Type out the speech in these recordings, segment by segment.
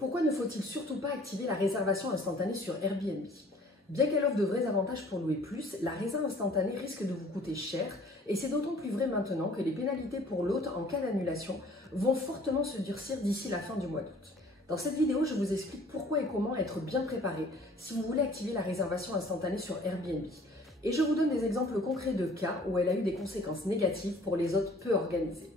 Pourquoi ne faut-il surtout pas activer la réservation instantanée sur Airbnb? Bien qu'elle offre de vrais avantages pour louer plus, la réserve instantanée risque de vous coûter cher et c'est d'autant plus vrai maintenant que les pénalités pour l'hôte en cas d'annulation vont fortement se durcir d'ici la fin du mois d'août. Dans cette vidéo, je vous explique pourquoi et comment être bien préparé si vous voulez activer la réservation instantanée sur Airbnb. Et je vous donne des exemples concrets de cas où elle a eu des conséquences négatives pour les hôtes peu organisés.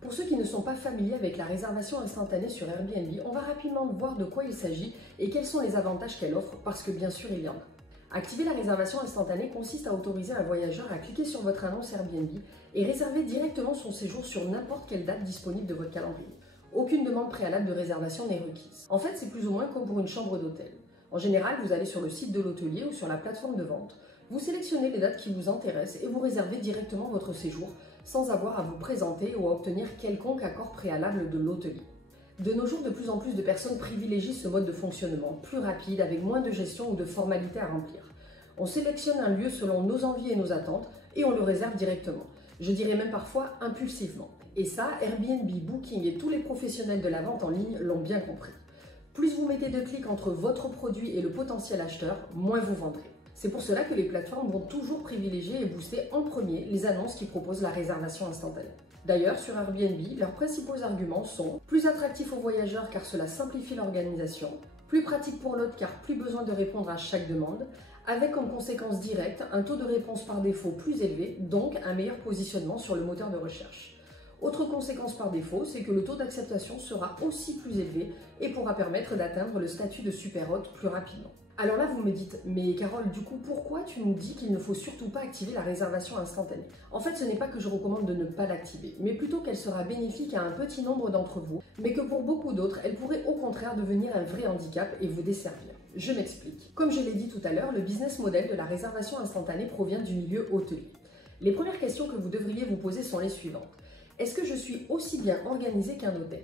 Pour ceux qui ne sont pas familiers avec la réservation instantanée sur Airbnb, on va rapidement voir de quoi il s'agit et quels sont les avantages qu'elle offre, parce que bien sûr il y en a. Activer la réservation instantanée consiste à autoriser un voyageur à cliquer sur votre annonce Airbnb et réserver directement son séjour sur n'importe quelle date disponible de votre calendrier. Aucune demande préalable de réservation n'est requise. En fait, c'est plus ou moins comme pour une chambre d'hôtel. En général, vous allez sur le site de l'hôtelier ou sur la plateforme de vente, vous sélectionnez les dates qui vous intéressent et vous réservez directement votre séjour sans avoir à vous présenter ou à obtenir quelconque accord préalable de l'hôtelier. De nos jours, de plus en plus de personnes privilégient ce mode de fonctionnement, plus rapide, avec moins de gestion ou de formalités à remplir. On sélectionne un lieu selon nos envies et nos attentes et on le réserve directement. Je dirais même parfois impulsivement. Et ça, Airbnb, Booking et tous les professionnels de la vente en ligne l'ont bien compris. Plus vous mettez de clics entre votre produit et le potentiel acheteur, moins vous vendrez. C'est pour cela que les plateformes vont toujours privilégier et booster en premier les annonces qui proposent la réservation instantanée. D'ailleurs, sur Airbnb, leurs principaux arguments sont plus attractifs aux voyageurs car cela simplifie l'organisation, plus pratique pour l'hôte car plus besoin de répondre à chaque demande, avec comme conséquence directe un taux de réponse par défaut plus élevé, donc un meilleur positionnement sur le moteur de recherche. Autre conséquence par défaut, c'est que le taux d'acceptation sera aussi plus élevé et pourra permettre d'atteindre le statut de super hôte plus rapidement. Alors là, vous me dites, mais Carole, du coup, pourquoi tu nous dis qu'il ne faut surtout pas activer la réservation instantanée? En fait, ce n'est pas que je recommande de ne pas l'activer, mais plutôt qu'elle sera bénéfique à un petit nombre d'entre vous, mais que pour beaucoup d'autres, elle pourrait au contraire devenir un vrai handicap et vous desservir. Je m'explique. Comme je l'ai dit tout à l'heure, le business model de la réservation instantanée provient du milieu hôtelier. Les premières questions que vous devriez vous poser sont les suivantes. Est-ce que je suis aussi bien organisé qu'un hôtel?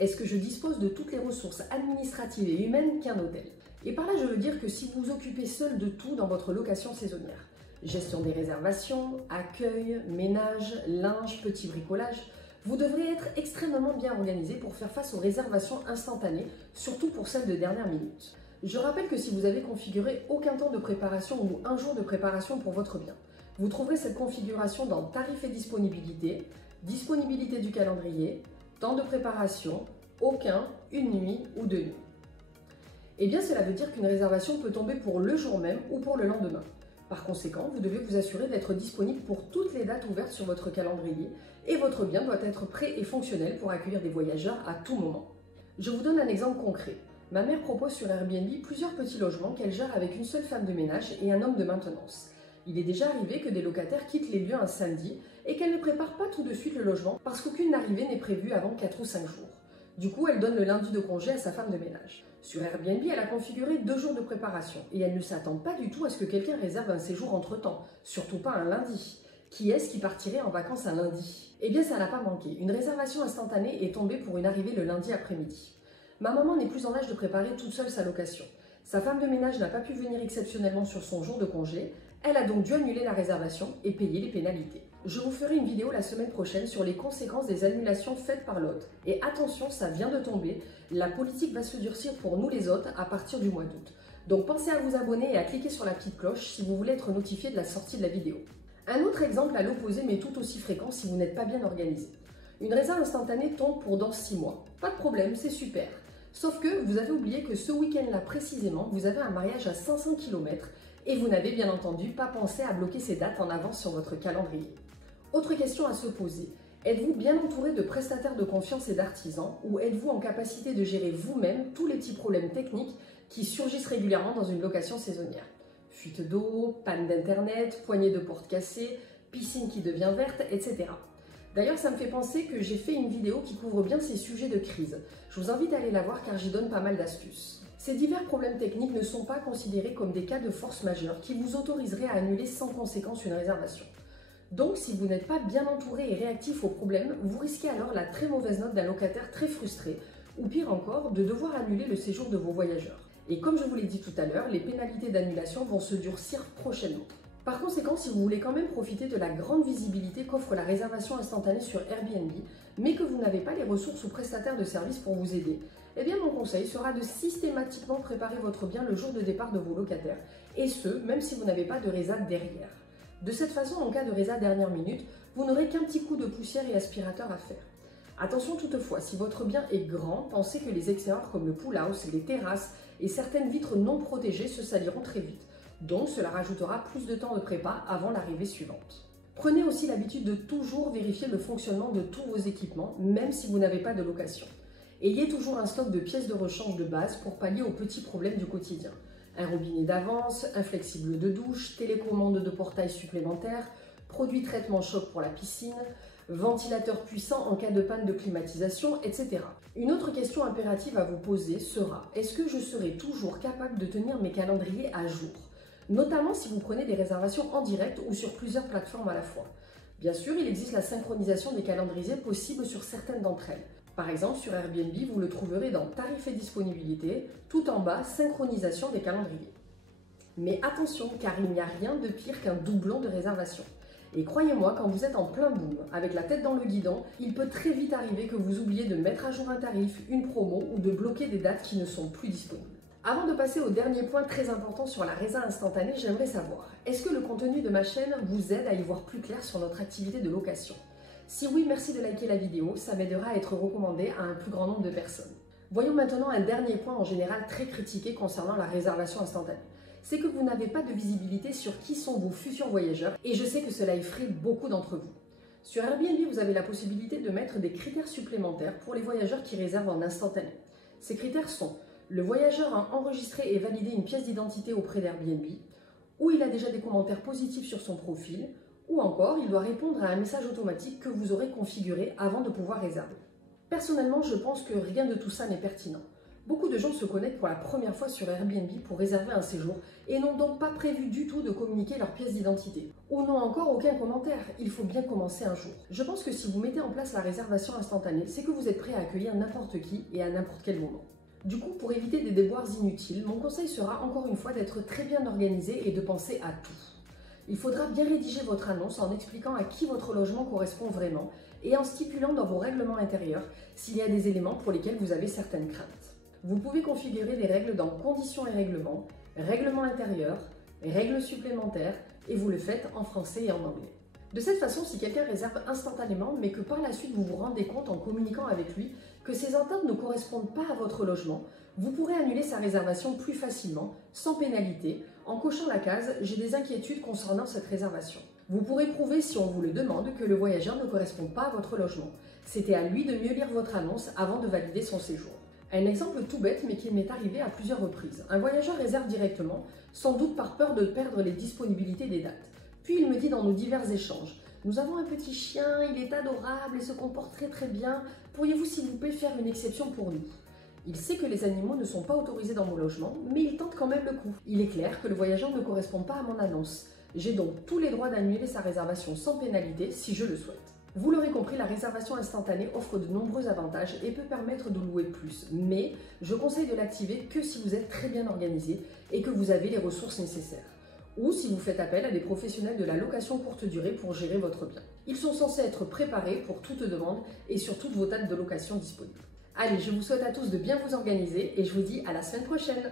Est-ce que je dispose de toutes les ressources administratives et humaines qu'un hôtel? Et par là, je veux dire que si vous vous occupez seul de tout dans votre location saisonnière, gestion des réservations, accueil, ménage, linge, petit bricolage, vous devrez être extrêmement bien organisé pour faire face aux réservations instantanées, surtout pour celles de dernière minute. Je rappelle que si vous avez configuré aucun temps de préparation ou un jour de préparation pour votre bien, vous trouverez cette configuration dans Tarifs et disponibilité, disponibilité du calendrier, temps de préparation, aucun, une nuit ou deux nuits. Eh bien, cela veut dire qu'une réservation peut tomber pour le jour même ou pour le lendemain. Par conséquent, vous devez vous assurer d'être disponible pour toutes les dates ouvertes sur votre calendrier et votre bien doit être prêt et fonctionnel pour accueillir des voyageurs à tout moment. Je vous donne un exemple concret. Ma mère propose sur Airbnb plusieurs petits logements qu'elle gère avec une seule femme de ménage et un homme de maintenance. Il est déjà arrivé que des locataires quittent les lieux un samedi et qu'elle ne prépare pas tout de suite le logement parce qu'aucune arrivée n'est prévue avant 4 ou 5 jours. Du coup, elle donne le lundi de congé à sa femme de ménage. Sur Airbnb, elle a configuré 2 jours de préparation et elle ne s'attend pas du tout à ce que quelqu'un réserve un séjour entre-temps, surtout pas un lundi. Qui est-ce qui partirait en vacances un lundi? Eh bien, ça n'a pas manqué. Une réservation instantanée est tombée pour une arrivée le lundi après-midi. Ma maman n'est plus en âge de préparer toute seule sa location. Sa femme de ménage n'a pas pu venir exceptionnellement sur son jour de congé. Elle a donc dû annuler la réservation et payer les pénalités. Je vous ferai une vidéo la semaine prochaine sur les conséquences des annulations faites par l'hôte. Et attention, ça vient de tomber, la politique va se durcir pour nous les hôtes à partir du mois d'août. Donc pensez à vous abonner et à cliquer sur la petite cloche si vous voulez être notifié de la sortie de la vidéo. Un autre exemple à l'opposé mais tout aussi fréquent si vous n'êtes pas bien organisé. Une réserve instantanée tombe pour dans 6 mois. Pas de problème, c'est super. Sauf que vous avez oublié que ce week-end-là précisément, vous avez un mariage à 500 km et vous n'avez bien entendu pas pensé à bloquer ces dates en avance sur votre calendrier. Autre question à se poser, êtes-vous bien entouré de prestataires de confiance et d'artisans ou êtes-vous en capacité de gérer vous-même tous les petits problèmes techniques qui surgissent régulièrement dans une location saisonnière? Fuite d'eau, panne d'internet, poignée de porte cassée, piscine qui devient verte, etc. D'ailleurs, ça me fait penser que j'ai fait une vidéo qui couvre bien ces sujets de crise. Je vous invite à aller la voir car j'y donne pas mal d'astuces. Ces divers problèmes techniques ne sont pas considérés comme des cas de force majeure qui vous autoriseraient à annuler sans conséquence une réservation. Donc, si vous n'êtes pas bien entouré et réactif aux problèmes, vous risquez alors la très mauvaise note d'un locataire très frustré, ou pire encore, de devoir annuler le séjour de vos voyageurs. Et comme je vous l'ai dit tout à l'heure, les pénalités d'annulation vont se durcir prochainement. Par conséquent, si vous voulez quand même profiter de la grande visibilité qu'offre la réservation instantanée sur Airbnb, mais que vous n'avez pas les ressources ou prestataires de services pour vous aider, eh bien mon conseil sera de systématiquement préparer votre bien le jour de départ de vos locataires, et ce, même si vous n'avez pas de résa derrière. De cette façon, en cas de résa dernière minute, vous n'aurez qu'un petit coup de poussière et aspirateur à faire. Attention toutefois, si votre bien est grand, pensez que les extérieurs comme le pool house, les terrasses et certaines vitres non protégées se saliront très vite. Donc cela rajoutera plus de temps de prépa avant l'arrivée suivante. Prenez aussi l'habitude de toujours vérifier le fonctionnement de tous vos équipements, même si vous n'avez pas de location. Ayez toujours un stock de pièces de rechange de base pour pallier aux petits problèmes du quotidien. Un robinet d'avance, un flexible de douche, télécommande de portail supplémentaire, produit traitement choc pour la piscine, ventilateur puissant en cas de panne de climatisation, etc. Une autre question impérative à vous poser sera: est-ce que je serai toujours capable de tenir mes calendriers à jour ? Notamment si vous prenez des réservations en direct ou sur plusieurs plateformes à la fois. Bien sûr, il existe la synchronisation des calendriers possible sur certaines d'entre elles. Par exemple, sur Airbnb, vous le trouverez dans Tarifs et disponibilité, tout en bas, synchronisation des calendriers. Mais attention, car il n'y a rien de pire qu'un doublon de réservation. Et croyez-moi, quand vous êtes en plein boom, avec la tête dans le guidon, il peut très vite arriver que vous oubliez de mettre à jour un tarif, une promo ou de bloquer des dates qui ne sont plus disponibles. Avant de passer au dernier point très important sur la résa instantanée, j'aimerais savoir, est-ce que le contenu de ma chaîne vous aide à y voir plus clair sur notre activité de location? Si oui, merci de liker la vidéo, ça m'aidera à être recommandé à un plus grand nombre de personnes. Voyons maintenant un dernier point en général très critiqué concernant la réservation instantanée. C'est que vous n'avez pas de visibilité sur qui sont vos futurs voyageurs et je sais que cela effraie beaucoup d'entre vous. Sur Airbnb, vous avez la possibilité de mettre des critères supplémentaires pour les voyageurs qui réservent en instantané. Ces critères sont: le voyageur a enregistré et validé une pièce d'identité auprès d'Airbnb, ou il a déjà des commentaires positifs sur son profil, ou encore il doit répondre à un message automatique que vous aurez configuré avant de pouvoir réserver. Personnellement, je pense que rien de tout ça n'est pertinent. Beaucoup de gens se connectent pour la première fois sur Airbnb pour réserver un séjour et n'ont donc pas prévu du tout de communiquer leur pièce d'identité. Ou n'ont encore aucun commentaire, il faut bien commencer un jour. Je pense que si vous mettez en place la réservation instantanée, c'est que vous êtes prêt à accueillir n'importe qui et à n'importe quel moment. Du coup, pour éviter des déboires inutiles, mon conseil sera encore une fois d'être très bien organisé et de penser à tout. Il faudra bien rédiger votre annonce en expliquant à qui votre logement correspond vraiment et en stipulant dans vos règlements intérieurs s'il y a des éléments pour lesquels vous avez certaines craintes. Vous pouvez configurer des règles dans Conditions et règlements, Règlement intérieur, Règles supplémentaires et vous le faites en français et en anglais. De cette façon, si quelqu'un réserve instantanément, mais que par la suite vous vous rendez compte en communiquant avec lui que ses attentes ne correspondent pas à votre logement, vous pourrez annuler sa réservation plus facilement, sans pénalité, en cochant la case « J'ai des inquiétudes concernant cette réservation ». Vous pourrez prouver, si on vous le demande, que le voyageur ne correspond pas à votre logement. C'était à lui de mieux lire votre annonce avant de valider son séjour. Un exemple tout bête, mais qui m'est arrivé à plusieurs reprises. Un voyageur réserve directement, sans doute par peur de perdre les disponibilités des dates. Puis il me dit dans nos divers échanges: nous avons un petit chien, il est adorable et se comporte très bien. Pourriez-vous s'il vous plaît faire une exception pour nous? Il sait que les animaux ne sont pas autorisés dans mon logement, mais il tente quand même le coup. Il est clair que le voyageur ne correspond pas à mon annonce. J'ai donc tous les droits d'annuler sa réservation sans pénalité si je le souhaite. Vous l'aurez compris, la réservation instantanée offre de nombreux avantages et peut permettre de louer plus. Mais je conseille de l'activer que si vous êtes très bien organisé et que vous avez les ressources nécessaires. Ou si vous faites appel à des professionnels de la location courte durée pour gérer votre bien. Ils sont censés être préparés pour toute demande et sur toutes vos dates de location disponibles. Allez, je vous souhaite à tous de bien vous organiser et je vous dis à la semaine prochaine.